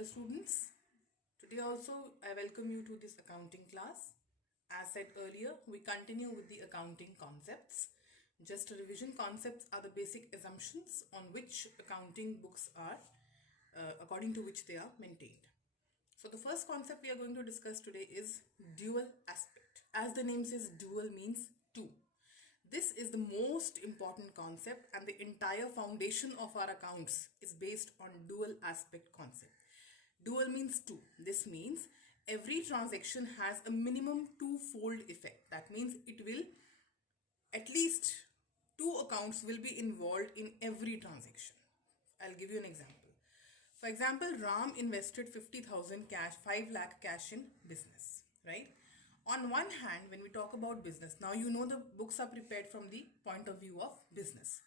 fellow students. Today also I welcome you to this accounting class. As said earlier, we continue with the accounting concepts. Just a revision, concepts are the basic assumptions on which accounting books are, according to which they are maintained. So the first concept we are going to discuss today is dual aspect. As the name says, dual means two. This is the most important concept, and the entire foundation of our accounts is based on dual aspect concept. Dual means two. This means every transaction has a minimum two-fold effect. That means it will, at least two accounts will be involved in every transaction. I'll give you an example. For example, Ram invested 50,000 cash, 5 lakh cash in business, right? On one hand, when we talk about business, now you know the books are prepared from the point of view of business.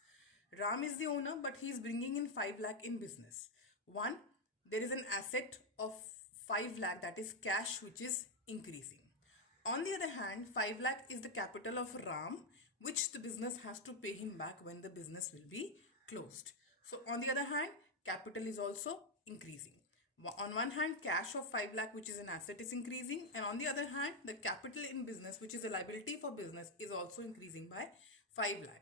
Ram is the owner, but he is bringing in 5 lakh in business. One, there is an asset of 5 lakh, that is cash, which is increasing. On the other hand, 5 lakh is the capital of Ram, which the business has to pay him back when the business will be closed. So on the other hand, capital is also increasing. On one hand, cash of 5 lakh, which is an asset, is increasing, and on the other hand, the capital in business, which is a liability for business, is also increasing by 5 lakh.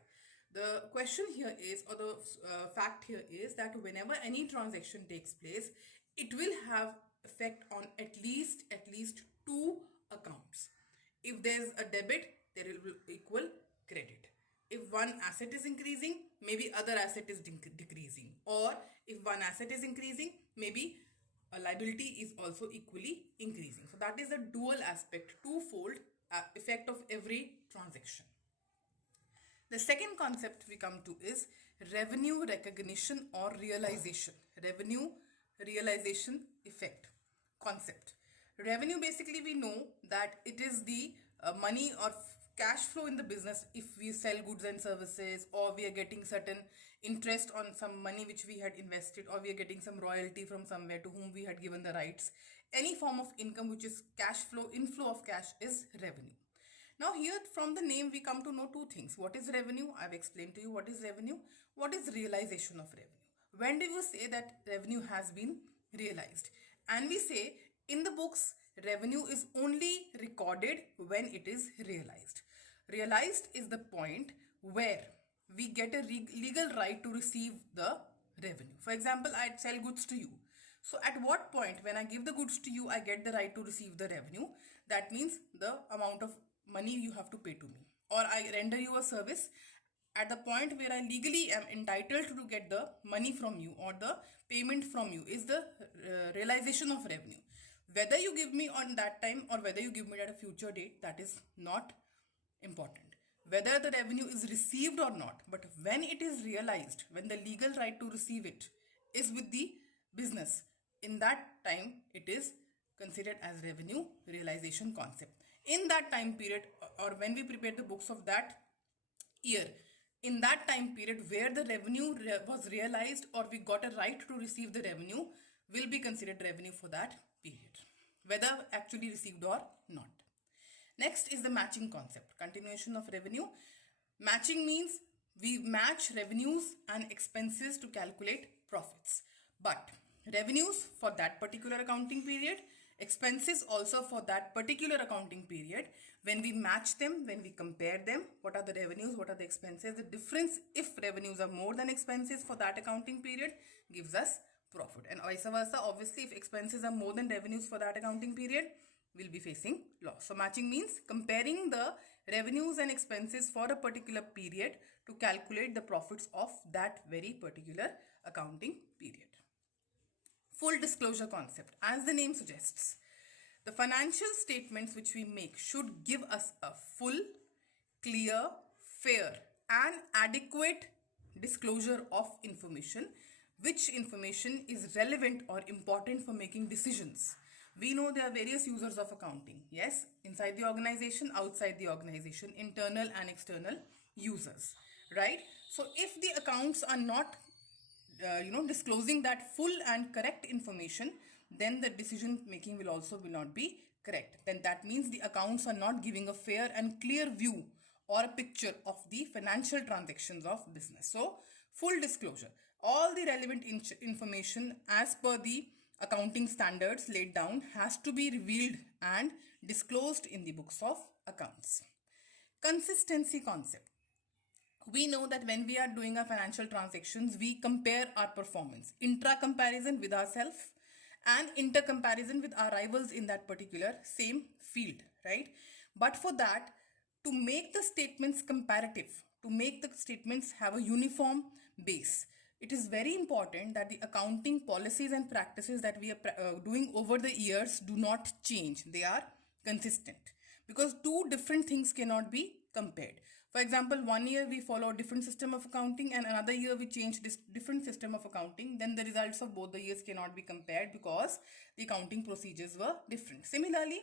The question here is, or the fact here is, that whenever any transaction takes place, it will have effect on at least two accounts. If there is a debit, there will equal credit. If one asset is increasing, maybe other asset is decreasing, or if one asset is increasing, maybe a liability is also equally increasing. So that is the dual aspect, twofold effect of every transaction. The second concept we come to is revenue recognition or realization. Revenue realization effect concept. Revenue, basically we know that it is the money or cash flow in the business if we sell goods and services, or we are getting certain interest on some money which we had invested, or we are getting some royalty from somewhere to whom we had given the rights. Any form of income which is cash flow, inflow of cash, is revenue. Now here from the name we come to know two things. What is revenue? I've explained to you what is revenue. What is realization of revenue? When do you say that revenue has been realized? And we say in the books, revenue is only recorded when it is realized. Realized is the point where we get a legal right to receive the revenue. For example, I sell goods to you. So at what point when I give the goods to you, I get the right to receive the revenue? That means the amount of money you have to pay to me. Or I render you a service. At the point where I legally am entitled to get the money from you or the payment from you is the realization of revenue. Whether you give me on that time or whether you give me at a future date, that is not important. Whether the revenue is received or not, but when it is realized, when the legal right to receive it is with the business, in that time it is considered as revenue realization concept. In that time period, or when we prepare the books of that year, in that time period where the revenue was realized or we got a right to receive the revenue, will be considered revenue for that period, whether actually received or not. Next is the matching concept, continuation of revenue. Matching means we match revenues and expenses to calculate profits. But revenues for that particular accounting period, expenses also for that particular accounting period, when we match them, when we compare them, what are the revenues, what are the expenses, the difference, if revenues are more than expenses for that accounting period, gives us profit, and vice versa. Obviously, if expenses are more than revenues for that accounting period, we'll be facing loss. So matching means comparing the revenues and expenses for a particular period to calculate the profits of that very particular accounting period. Full disclosure concept. As the name suggests, the financial statements which we make should give us a full, clear, fair and adequate disclosure of information. Which information is relevant or important for making decisions. We know there are various users of accounting. Yes, inside the organization, outside the organization, internal and external users, right? So if the accounts are not disclosing that full and correct information, then the decision making will not be correct. Then that means the accounts are not giving a fair and clear view or a picture of the financial transactions of business. So full disclosure, all the relevant information as per the accounting standards laid down has to be revealed and disclosed in the books of accounts. Consistency concept. We know that when we are doing our financial transactions, we compare our performance, intra comparison with ourselves and inter comparison with our rivals in that particular same field, right? But for that, to make the statements comparative, to make the statements have a uniform base, it is very important that the accounting policies and practices that we are doing over the years do not change. They are consistent, because two different things cannot be compared. For example, one year we follow a different system of accounting and another year we change this different system of accounting, then the results of both the years cannot be compared because the accounting procedures were different. Similarly,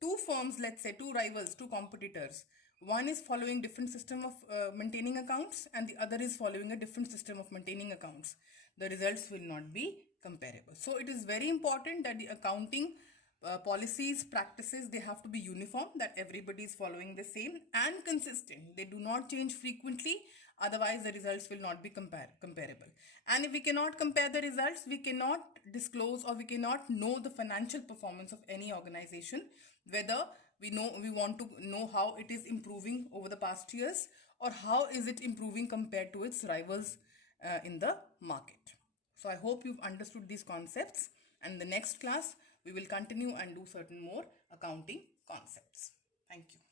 two firms, let's say two rivals, two competitors, one is following different system of maintaining accounts and the other is following a different system of maintaining accounts. The results will not be comparable. So it is very important that the accounting policies, practices, they have to be uniform, that everybody is following the same and consistent. They do not change frequently, otherwise the results will not be comparable. And if we cannot compare the results, we cannot disclose or we cannot know the financial performance of any organization, whether we want to know how it is improving over the past years or how is it improving compared to its rivals in the market. So I hope you've understood these concepts, and in the next class we will continue and do certain more accounting concepts. Thank you.